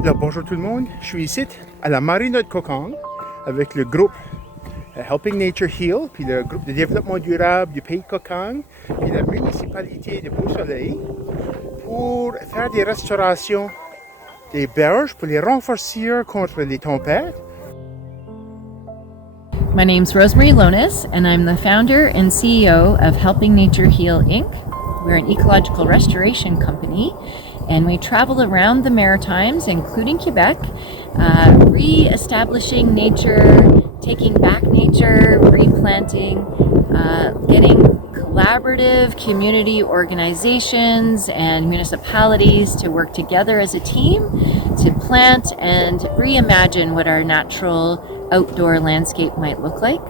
Alors, bonjour tout le monde, je suis ici à la Marina de Cocagne avec le groupe Helping Nature Heal, puis le groupe de développement durable du pays de Cocagne, puis la municipalité de Beausoleil pour faire des restaurations des berges pour les renforcer contre les tempêtes. My name's Rosemary Lonis, and I'm the founder and CEO of Helping Nature Heal Inc. We're an ecological restoration company, and we travel around the Maritimes, including Quebec, re-establishing nature, taking back nature, replanting, getting collaborative community organizations and municipalities to work together as a team to plant and reimagine what our natural outdoor landscape might look like.